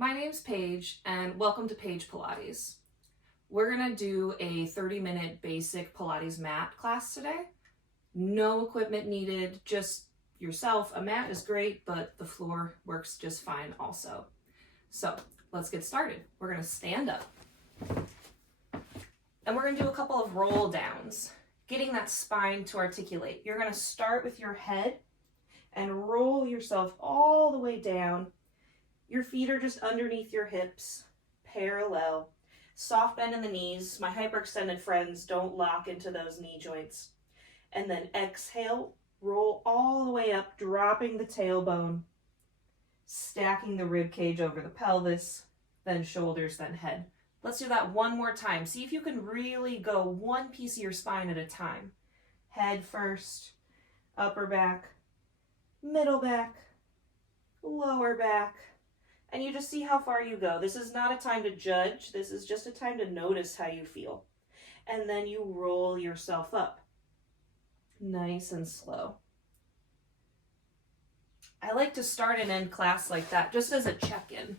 My name's Paige, and welcome to Paige Pilates. We're gonna do a 30-minute basic Pilates mat class today. No equipment needed, just yourself. A mat is great, but the floor works just fine also. So let's get started. We're gonna stand up, and we're gonna do a couple of roll downs, getting that spine to articulate. You're gonna start with your head and roll yourself all the way down. Your feet are just underneath your hips, parallel. Soft bend in the knees. My hyperextended friends, don't lock into those knee joints. And then exhale, roll all the way up, dropping the tailbone, stacking the rib cage over the pelvis, then shoulders, then head. Let's do that one more time. See if you can really go one piece of your spine at a time. Head first, upper back, middle back, lower back. And you just see how far you go. This is not a time to judge. This is just a time to notice how you feel. And then you roll yourself up. Nice and slow. I like to start and end class like that, just as a check-in.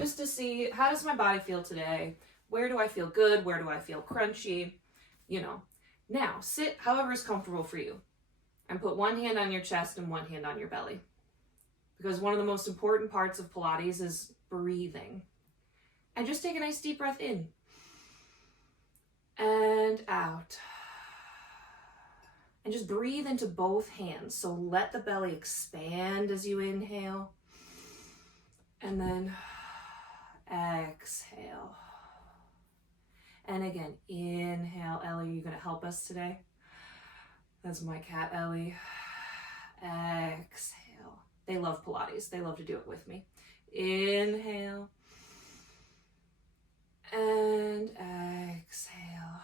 Just to see, how does my body feel today? Where do I feel good? Where do I feel crunchy? You know. Now, sit however is comfortable for you. And put one hand on your chest and one hand on your belly. Because one of the most important parts of Pilates is breathing. And just take a nice deep breath in and out. And just breathe into both hands. So let the belly expand as you inhale. And then exhale. And again, inhale. Ellie, are you going to help us today? That's my cat, Ellie. Exhale. They love Pilates. They love to do it with me. Inhale. And exhale.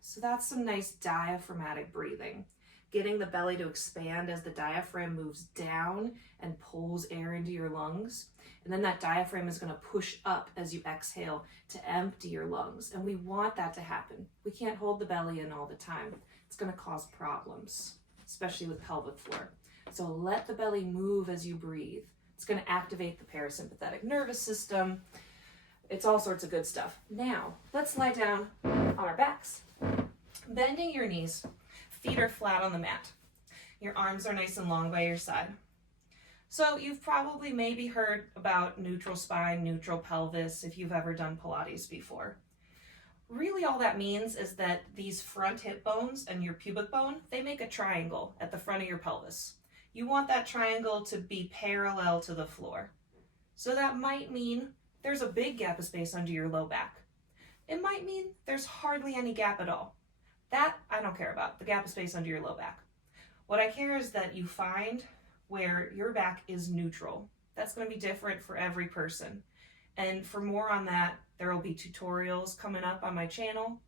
So that's some nice diaphragmatic breathing. Getting the belly to expand as the diaphragm moves down and pulls air into your lungs. And then that diaphragm is going to push up as you exhale to empty your lungs. And we want that to happen. We can't hold the belly in all the time. It's going to cause problems, especially with pelvic floor. So let the belly move as you breathe. It's going to activate the parasympathetic nervous system. It's all sorts of good stuff. Now, let's lie down on our backs. Bending your knees. Feet are flat on the mat. Your arms are nice and long by your side. So you've probably maybe heard about neutral spine, neutral pelvis, if you've ever done Pilates before. Really all that means is that these front hip bones and your pubic bone, they make a triangle at the front of your pelvis. You want that triangle to be parallel to the floor. So that might mean there's a big gap of space under your low back. It might mean there's hardly any gap at all. That I don't care about, the gap of space under your low back. What I care is that you find where your back is neutral. That's going to be different for every person. And for more on that, there will be tutorials coming up on my channel.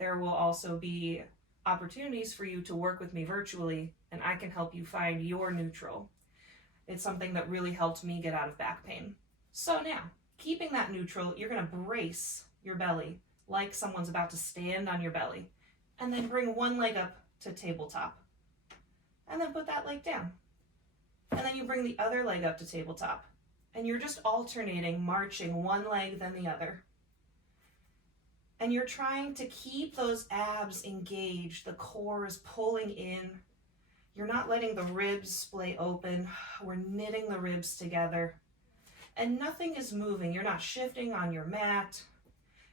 There will also be opportunities for you to work with me virtually, and I can help you find your neutral. It's something that really helped me get out of back pain. So now, keeping that neutral, you're going to brace your belly like someone's about to stand on your belly, and then bring one leg up to tabletop, and then put that leg down. And then you bring the other leg up to tabletop, and you're just alternating, marching one leg then the other. And you're trying to keep those abs engaged. The core is pulling in. You're not letting the ribs splay open. We're knitting the ribs together. And nothing is moving. You're not shifting on your mat.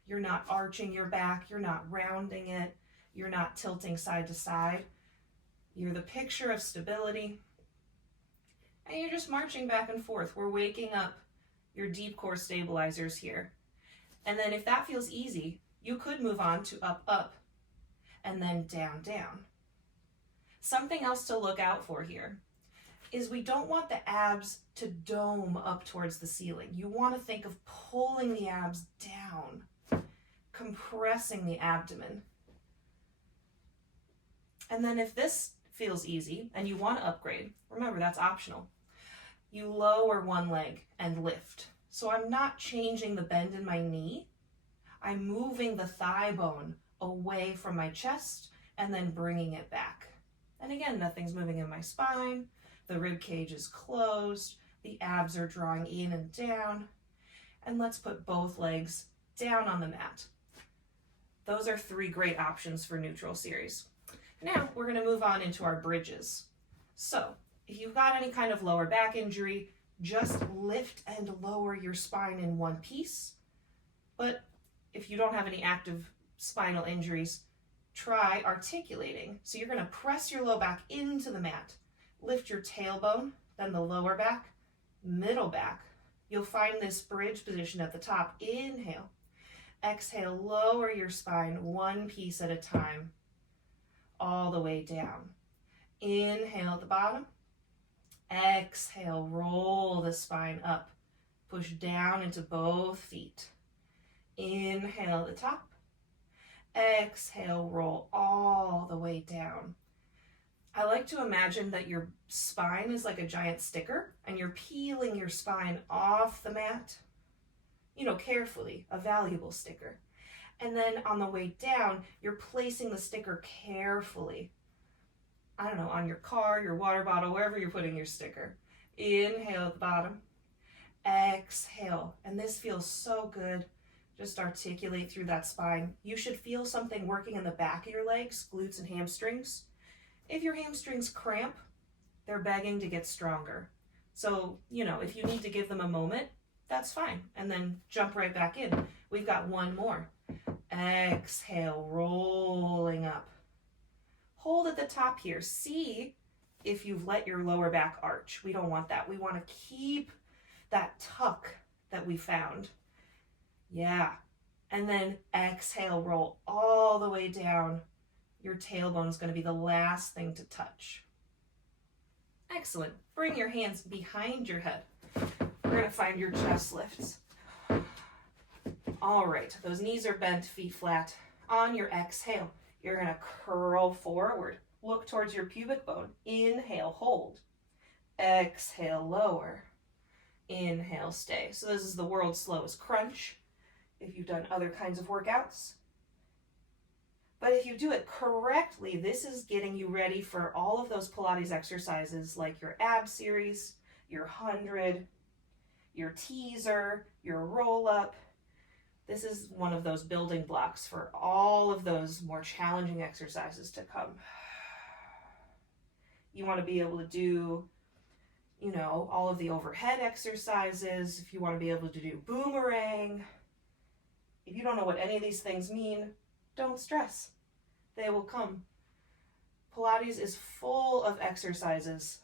You're not arching your back. You're not rounding it. You're not tilting side to side. You're the picture of stability. And you're just marching back and forth. We're waking up your deep core stabilizers here. And then if that feels easy, you could move on to up, up, and then down, down. Something else to look out for here is we don't want the abs to dome up towards the ceiling. You want to think of pulling the abs down, compressing the abdomen. And then if this feels easy and you want to upgrade, remember that's optional. You lower one leg and lift. So I'm not changing the bend in my knee. I'm moving the thigh bone away from my chest and then bringing it back. And again, nothing's moving in my spine. The rib cage is closed. The The abs are drawing in and down. And let's put both legs down on the mat. Those are 3 great options for neutral series. Now we're going to move on into our bridges. So if you've got any kind of lower back injury, just lift and lower your spine in one piece. But if you don't have any active spinal injuries, try articulating. So you're going to press your low back into the mat, lift your tailbone, then the lower back, middle back. You'll find this bridge position at the top. Inhale. Exhale, lower your spine one piece at a time, all the way down. Inhale at the bottom. Exhale, roll the spine up. Push down into both feet. Inhale at the top. Exhale, roll all the way down. I like to imagine that your spine is like a giant sticker and you're peeling your spine off the mat, carefully, a valuable sticker. And then on the way down, you're placing the sticker carefully, on your car, your water bottle, wherever you're putting your sticker. Inhale at the bottom. Exhale. And this feels so good. Just articulate through that spine. You should feel something working in the back of your legs, glutes and hamstrings. If your hamstrings cramp, they're begging to get stronger. So, if you need to give them a moment, that's fine. And then jump right back in. We've got one more. Exhale, rolling up. Hold at the top here. See if you've let your lower back arch. We don't want that. We want to keep that tuck that we found. Yeah. And then exhale, roll all the way down. Your tailbone is going to be the last thing to touch. Excellent. Bring your hands behind your head. We're going to find your chest lifts. All right. Those knees are bent, feet flat. On your exhale, you're going to curl forward. Look towards your pubic bone. Inhale, hold. Exhale, lower. Inhale, stay. So this is the world's slowest crunch if you've done other kinds of workouts. But if you do it correctly, this is getting you ready for all of those Pilates exercises like your ab series, your 100, your teaser, your roll-up. This is one of those building blocks for all of those more challenging exercises to come. You want to be able to do, all of the overhead exercises. If you want to be able to do boomerang. If you don't know what any of these things mean, don't stress. They will come. Pilates is full of exercises.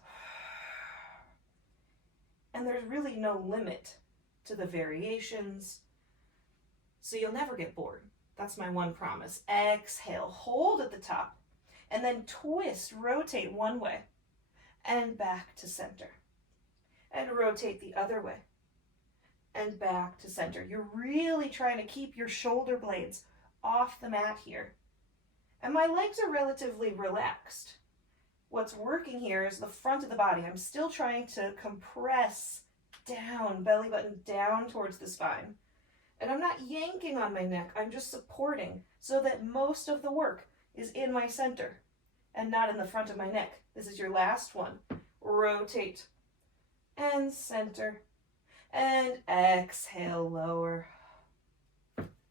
And there's really no limit to the variations. So you'll never get bored. That's my one promise. Exhale, hold at the top, and then twist, rotate one way, and back to center. And rotate the other way, and back to center. You're really trying to keep your shoulder blades off the mat here. And my legs are relatively relaxed. What's working here is the front of the body. I'm still trying to compress down, belly button down towards the spine. And I'm not yanking on my neck, I'm just supporting so that most of the work is in my center and not in the front of my neck. This is your last one. Rotate and center and exhale, lower.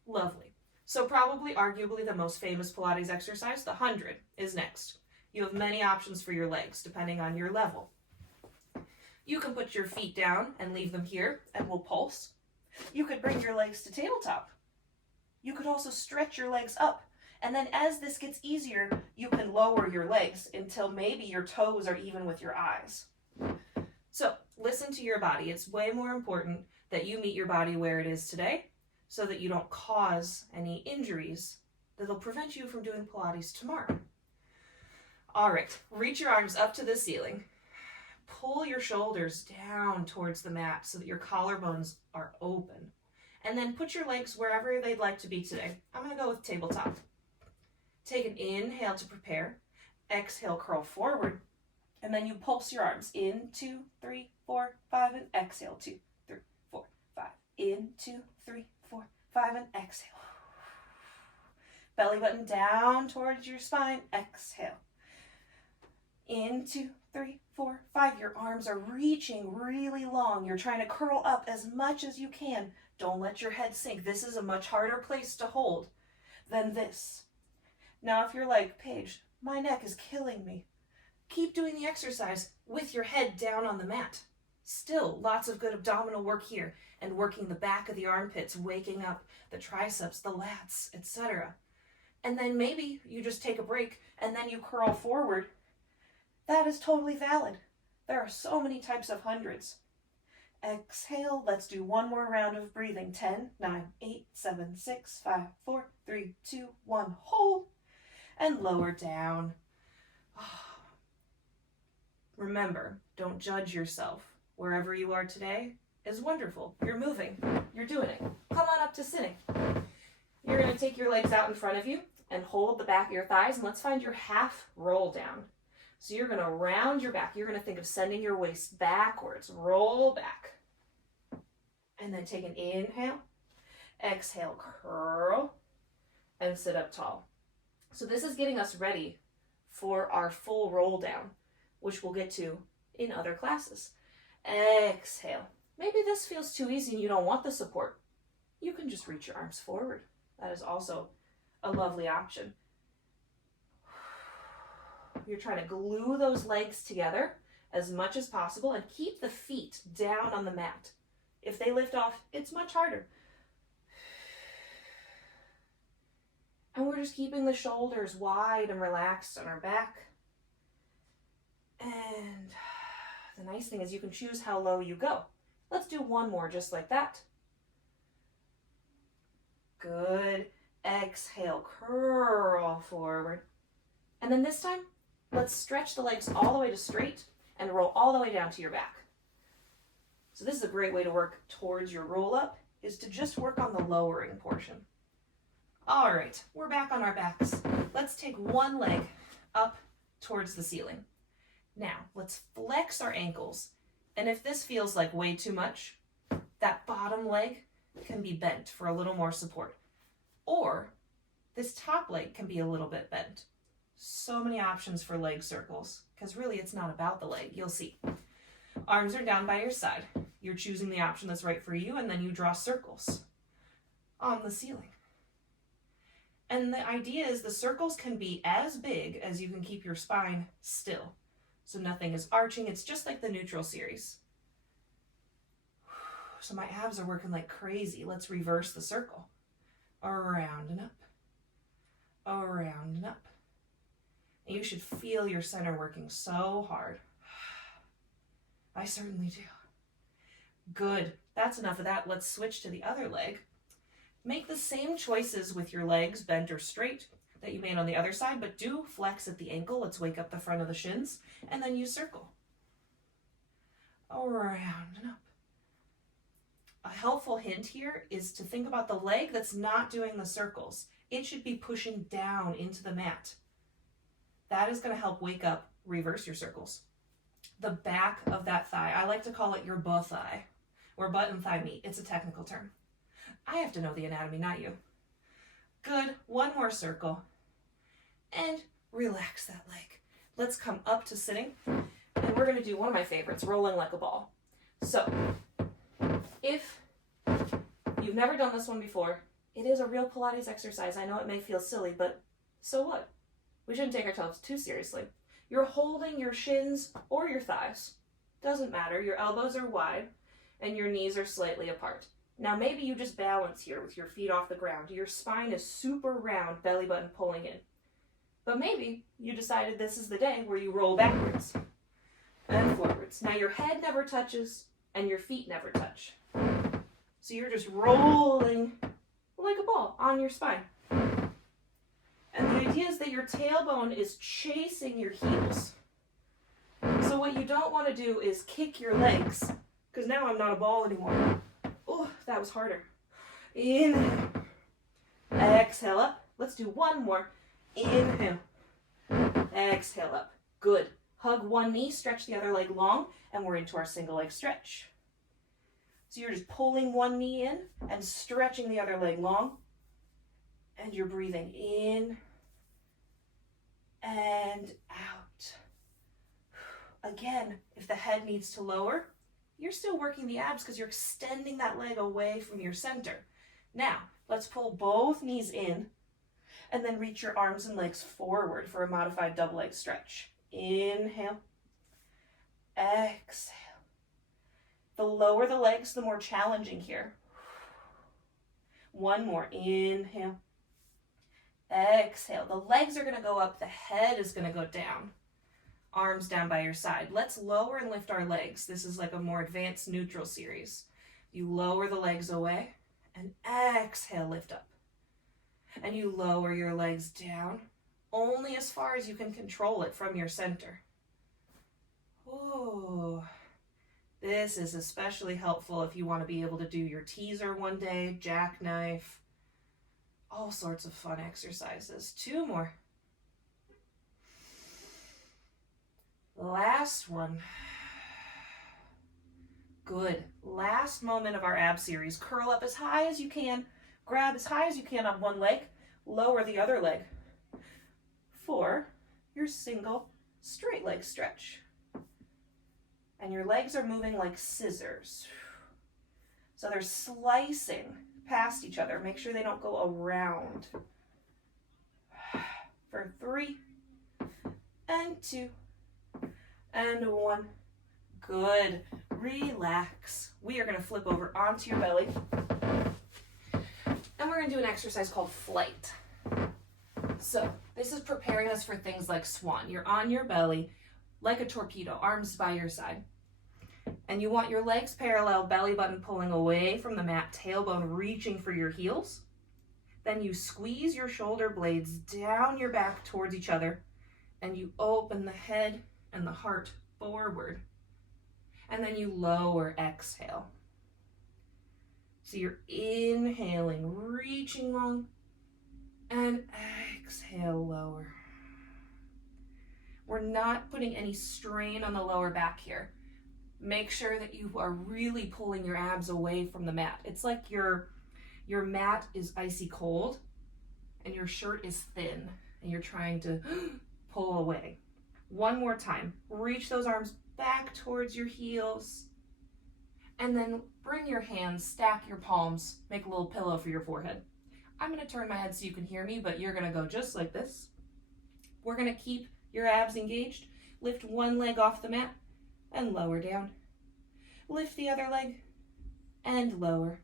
Lovely. So probably arguably the most famous Pilates exercise, the 100, is next. You have many options for your legs depending on your level. You can put your feet down and leave them here and we'll pulse. You could bring your legs to tabletop. You could also stretch your legs up. And then as this gets easier, you can lower your legs until maybe your toes are even with your eyes. So listen to your body. It's way more important that you meet your body where it is today so that you don't cause any injuries that'll prevent you from doing Pilates tomorrow. All right, reach your arms up to the ceiling. Pull your shoulders down towards the mat so that your collarbones are open. And then put your legs wherever they'd like to be today. I'm going to go with tabletop. Take an inhale to prepare. Exhale, curl forward. And then you pulse your arms. In, 2, 3, 4, 5, and exhale. 2, 3, 4, 5. In, 2, 3, 4, 5, and exhale. Belly button down towards your spine. Exhale. In, 2, 3, 4, 5. Your arms are reaching really long. You're trying to curl up as much as you can. Don't let your head sink. This is a much harder place to hold than this. Now, if you're like, Paige, my neck is killing me, keep doing the exercise with your head down on the mat. Still, lots of good abdominal work here and working the back of the armpits, waking up the triceps, the lats, etc. And then maybe you just take a break and then you curl forward. That is totally valid. There are so many types of hundreds. Exhale. Let's do one more round of breathing. 10, 9, 8, 7, 6, 5, 4, 3, 2, 1. Hold and lower down. Remember, don't judge yourself. Wherever you are today is wonderful. You're moving. You're doing it. Come on up to sitting. You're going to take your legs out in front of you and hold the back of your thighs. And let's find your half roll down. So you're going to round your back. You're going to think of sending your waist backwards. Roll back. And then take an inhale. Exhale, curl, and sit up tall. So this is getting us ready for our full roll down, which we'll get to in other classes. Exhale. Maybe this feels too easy and you don't want the support. You can just reach your arms forward. That is also a lovely option. You're trying to glue those legs together as much as possible and keep the feet down on the mat. If they lift off, it's much harder. And we're just keeping the shoulders wide and relaxed on our back. And the nice thing is you can choose how low you go. Let's do one more just like that. Good. Exhale, curl forward. And then this time, let's stretch the legs all the way to straight and roll all the way down to your back. So this is a great way to work towards your roll up, is to just work on the lowering portion. All right, we're back on our backs. Let's take one leg up towards the ceiling. Now, let's flex our ankles. And if this feels like way too much, that bottom leg can be bent for a little more support. Or this top leg can be a little bit bent. So many options for leg circles, because really it's not about the leg. You'll see. Arms are down by your side. You're choosing the option that's right for you, and then you draw circles on the ceiling. And the idea is the circles can be as big as you can keep your spine still. So nothing is arching. It's just like the neutral series. So my abs are working like crazy. Let's reverse the circle. Around and up. Around and up. And you should feel your center working so hard. I certainly do. Good. That's enough of that. Let's switch to the other leg. Make the same choices with your legs bent or straight that you made on the other side, but do flex at the ankle. Let's wake up the front of the shins, and then you circle. Around and up. A helpful hint here is to think about the leg that's not doing the circles. It should be pushing down into the mat. That is going to help wake up, reverse your circles. The back of that thigh, I like to call it your butt thigh, where butt and thigh meet. It's a technical term. I have to know the anatomy, not you. Good. One more circle. And relax that leg. Let's come up to sitting. And we're going to do one of my favorites, rolling like a ball. So, if you've never done this one before, it is a real Pilates exercise. I know it may feel silly, but so what? We shouldn't take ourselves too seriously. You're holding your shins or your thighs. Doesn't matter. Your elbows are wide and your knees are slightly apart. Now maybe you just balance here with your feet off the ground. Your spine is super round, belly button pulling in. But maybe you decided this is the day where you roll backwards and forwards. Now your head never touches and your feet never touch. So you're just rolling like a ball on your spine. And the idea is that your tailbone is chasing your heels. So what you don't want to do is kick your legs, because now I'm not a ball anymore. Oh, that was harder. Inhale. Exhale up. Let's do one more. Inhale. Exhale up. Good. Hug one knee, stretch the other leg long, and we're into our single leg stretch. So you're just pulling one knee in and stretching the other leg long. And you're breathing in and out. Again, if the head needs to lower, you're still working the abs because you're extending that leg away from your center. Now, let's pull both knees in and then reach your arms and legs forward for a modified double leg stretch. Inhale, exhale. The lower the legs, the more challenging here. One more, inhale, exhale. The legs are gonna go up, the head is gonna go down. Arms down by your side. Let's lower and lift our legs. This is like a more advanced neutral series. You lower the legs away and exhale, lift up. And you lower your legs down only as far as you can control it from your center. Ooh. This is especially helpful if you want to be able to do your teaser one day, jackknife, all sorts of fun exercises. 2 more. Last one. Good. Last moment of our ab series. Curl up as high as you can. Grab as high as you can on one leg. Lower the other leg for your single straight leg stretch. And your legs are moving like scissors. So they're slicing past each other. Make sure they don't go around. For 3 and 2 and 1. Good. Relax. We are going to flip over onto your belly. And we're going to do an exercise called flight. So this is preparing us for things like swan. You're on your belly like a torpedo, arms by your side. And you want your legs parallel, belly button pulling away from the mat, tailbone reaching for your heels. Then you squeeze your shoulder blades down your back towards each other, and you open the head and the heart forward. And then you lower, exhale. So you're inhaling, reaching long, and exhale, lower. We're not putting any strain on the lower back here. Make sure that you are really pulling your abs away from the mat. It's like your mat is icy cold and your shirt is thin and you're trying to pull away. One more time. Reach those arms back towards your heels and then bring your hands, stack your palms, make a little pillow for your forehead. I'm going to turn my head so you can hear me, but you're going to go just like this. We're going to keep your abs engaged. Lift one leg off the mat and lower down. Lift the other leg and lower.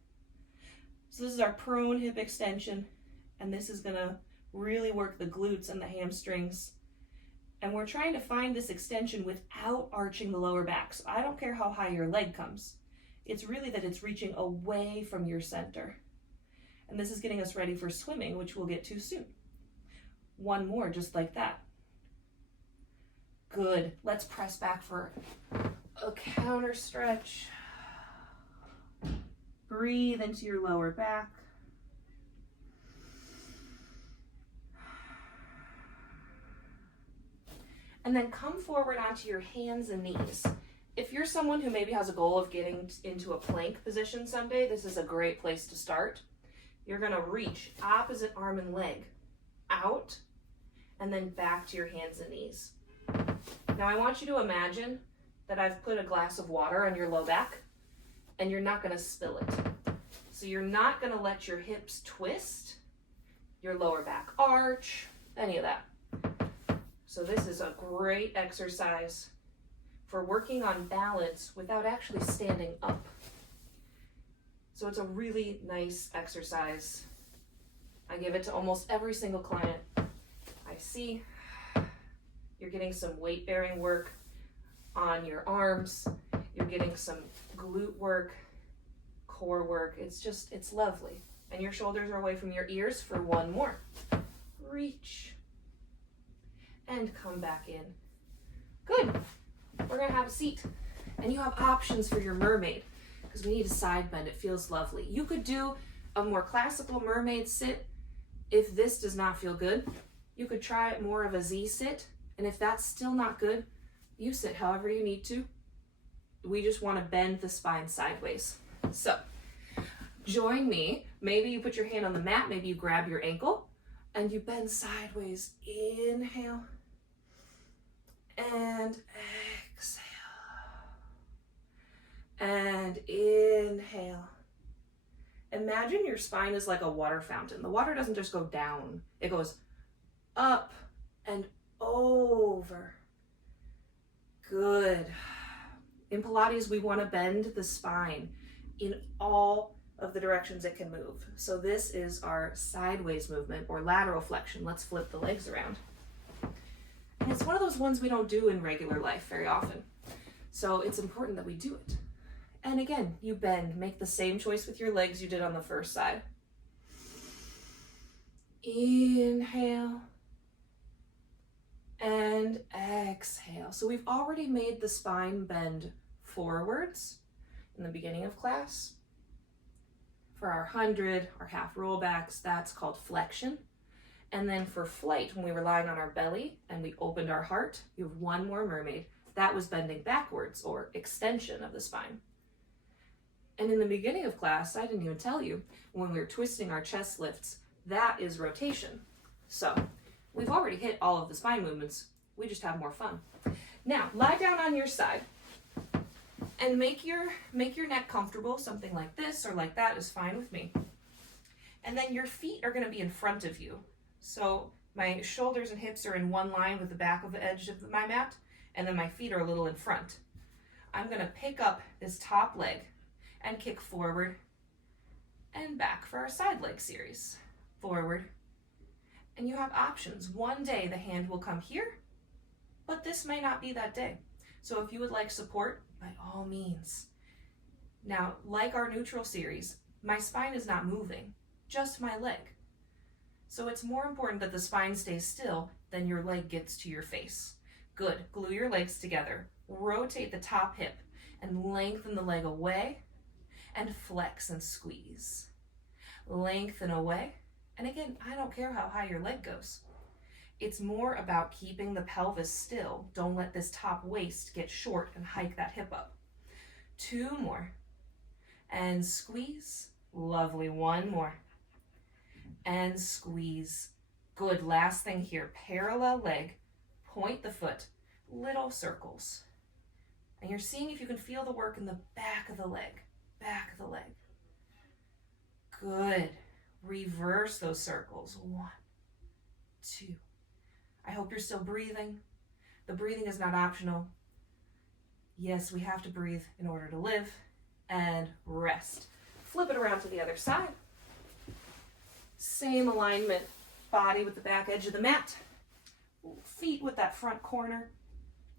So this is our prone hip extension, and this is going to really work the glutes and the hamstrings. And we're trying to find this extension without arching the lower back. So I don't care how high your leg comes. It's really that it's reaching away from your center. And this is getting us ready for swimming, which we'll get to soon. One more, just like that. Good. Let's press back for a counter stretch. Breathe into your lower back. And then come forward onto your hands and knees. If you're someone who maybe has a goal of getting into a plank position someday, this is a great place to start. You're going to reach opposite arm and leg out and then back to your hands and knees. Now I want you to imagine that I've put a glass of water on your low back and you're not going to spill it. So you're not going to let your hips twist, your lower back arch, any of that. So this is a great exercise for working on balance without actually standing up. So it's a really nice exercise. I give it to almost every single client I see. You're getting some weight bearing work on your arms. You're getting some glute work, core work. It's lovely. And your shoulders are away from your ears for one more. Reach. And come back in. Good. We're gonna have a seat. And you have options for your mermaid because we need a side bend. It feels lovely. You could do a more classical mermaid sit. If this does not feel good, you could try more of a Z sit. And if that's still not good, you sit however you need to. We just want to bend the spine sideways. So join me. Maybe you put your hand on the mat, maybe you grab your ankle and you bend sideways. Inhale and exhale. and inhale. Imagine your spine is like a water fountain. The water doesn't just go down, it goes up and over. Good. In Pilates, we want to bend the spine in all of the directions it can move. So this is our sideways movement or lateral flexion. Let's flip the legs around. And it's one of those ones we don't do in regular life very often. So it's important that we do it. And again, you bend, make the same choice with your legs you did on the first side. Inhale and exhale. So we've already made the spine bend forwards in the beginning of class. For our 100, our half rollbacks, that's called flexion. And then for flight, when we were lying on our belly and we opened our heart, you have one more mermaid. That was bending backwards or extension of the spine. And in the beginning of class, I didn't even tell you, when we were twisting our chest lifts, that is rotation. So we've already hit all of the spine movements. We just have more fun. Now, lie down on your side and make your neck comfortable. Something like this or like that is fine with me. And then your feet are going to be in front of you. So my shoulders and hips are in one line with the back of the edge of my mat, and then my feet are a little in front. I'm going to pick up this top leg and kick forward and back for our side leg series. Forward. And you have options. One day the hand will come here, but this may not be that day. So if you would like support, by all means. Now, like our neutral series, my spine is not moving, just my leg. So it's more important that the spine stays still than your leg gets to your face. Good. Glue your legs together. Rotate the top hip and lengthen the leg away and flex and squeeze. Lengthen away. And again, I don't care how high your leg goes. It's more about keeping the pelvis still. Don't let this top waist get short and hike that hip up. 2 more. And squeeze. Lovely. 1 more. And squeeze. Good. Last thing here. Parallel leg. Point the foot. Little circles. And you're seeing if you can feel the work in the back of the leg. Back of the leg. Good. Reverse those circles. 1, 2. I hope you're still breathing. The breathing is not optional. Yes, we have to breathe in order to live. And rest. Flip it around to the other side. Same alignment. Body with the back edge of the mat. Feet with that front corner.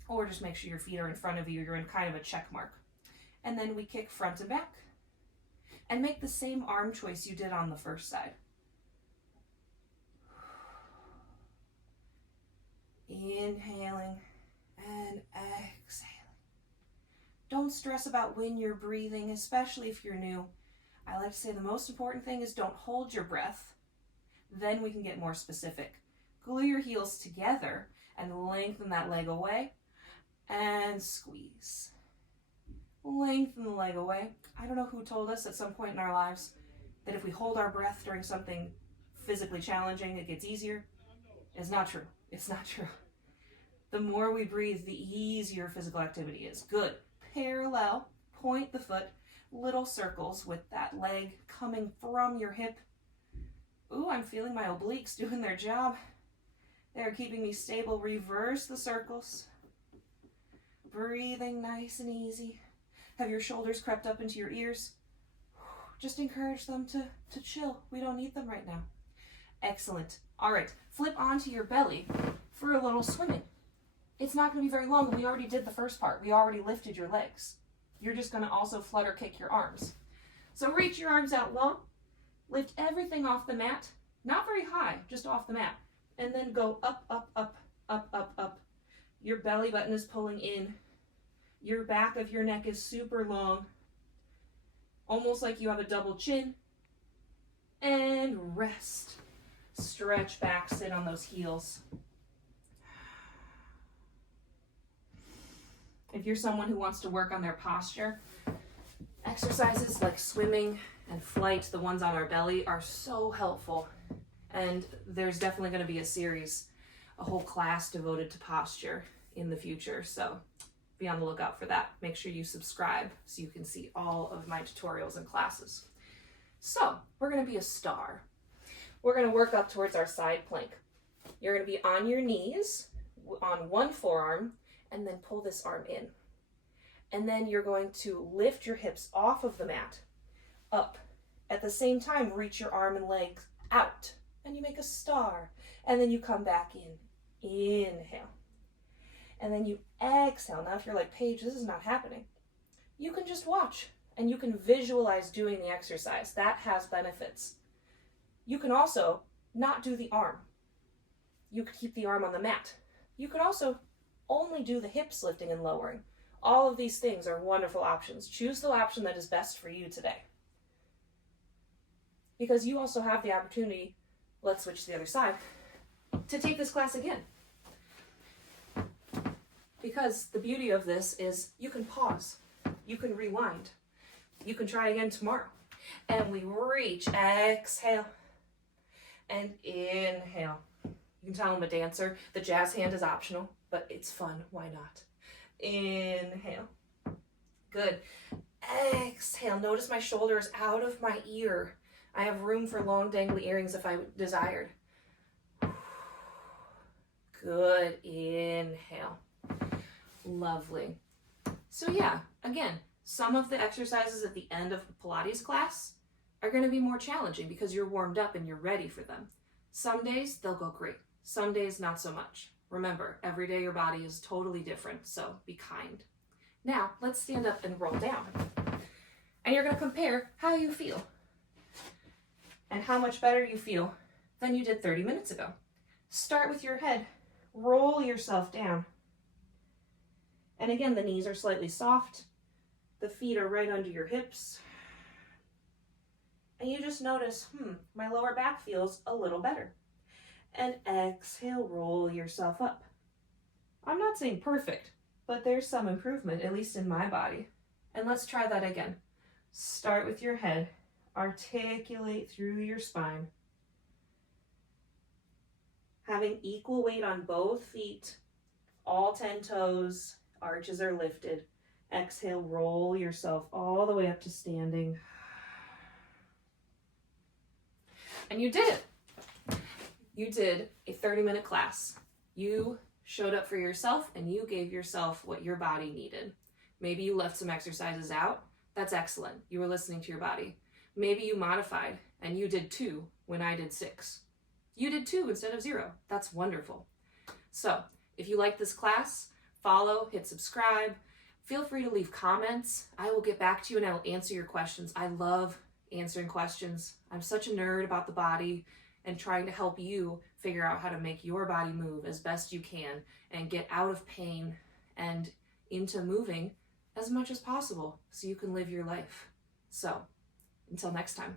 Or just make sure your feet are in front of you. You're in kind of a check mark. And then we kick front and back. And make the same arm choice you did on the first side. Inhaling and exhaling. Don't stress about when you're breathing, especially if you're new. I like to say the most important thing is don't hold your breath. Then we can get more specific. Glue your heels together and lengthen that leg away and squeeze. Lengthen the leg away. I don't know who told us at some point in our lives that if we hold our breath during something physically challenging, it gets easier. It's not true. It's not true. The more we breathe, the easier physical activity is. Good. Parallel. Point the foot. Little circles with that leg coming from your hip. Ooh, I'm feeling my obliques doing their job. They're keeping me stable. Reverse the circles. Breathing nice and easy. Have your shoulders crept up into your ears? Just encourage them to chill. We don't need them right now. Excellent. All right, flip onto your belly for a little swimming. It's not going to be very long. We already did the first part. We already lifted your legs. You're just going to also flutter kick your arms. So reach your arms out long. Lift everything off the mat. Not very high, just off the mat. And then go up, up, up, up, up, up. Your belly button is pulling in. Your back of your neck is super long. Almost like you have a double chin. And rest. Stretch back, sit on those heels. If you're someone who wants to work on their posture, exercises like swimming and flight, the ones on our belly, are so helpful. And there's definitely going to be a series, a whole class devoted to posture in the future. So be on the lookout for that. Make sure you subscribe so you can see all of my tutorials and classes. So we're going to be a star. We're going to work up towards our side plank. You're going to be on your knees on one forearm and then pull this arm in. And then you're going to lift your hips off of the mat, up. At the same time, reach your arm and legs out, and you make a star. And then you come back in. Inhale. And then you exhale. Now, if you're like, Paige, this is not happening, you can just watch, and you can visualize doing the exercise. That has benefits. You can also not do the arm. You could keep the arm on the mat. You could also only do the hips lifting and lowering. All of these things are wonderful options. Choose the option that is best for you today. Because you also have the opportunity, let's switch to the other side, to take this class again. Because the beauty of this is you can pause, you can rewind, you can try again tomorrow. And we reach, exhale, and inhale. You can tell I'm a dancer. The jazz hand is optional, but it's fun. Why not? Inhale. Good. Exhale. Notice my shoulder is out of my ear. I have room for long dangly earrings if I desired. Good. Inhale. Lovely. So yeah, again, some of the exercises at the end of the Pilates class are going to be more challenging because you're warmed up and you're ready for them. Some days they'll go great. Some days not so much. Remember, every day your body is totally different, so be kind. Now, let's stand up and roll down. And you're going to compare how you feel and how much better you feel than you did 30 minutes ago. Start with your head. Roll yourself down. And again, the knees are slightly soft. The feet are right under your hips. And you just notice, my lower back feels a little better. And exhale, roll yourself up. I'm not saying perfect, but there's some improvement, at least in my body. And let's try that again. Start with your head. Articulate through your spine. Having equal weight on both feet, all 10 toes, arches are lifted. Exhale, roll yourself all the way up to standing. And you did it. You did a 30-minute class. You showed up for yourself and you gave yourself what your body needed. Maybe you left some exercises out. That's excellent. You were listening to your body. Maybe you modified and you did 2 when I did 6. You did 2 instead of 0. That's wonderful. So if you like this class, follow, hit subscribe. Feel free to leave comments. I will get back to you and I will answer your questions. I love answering questions. I'm such a nerd about the body and trying to help you figure out how to make your body move as best you can and get out of pain and into moving as much as possible so you can live your life. So, until next time.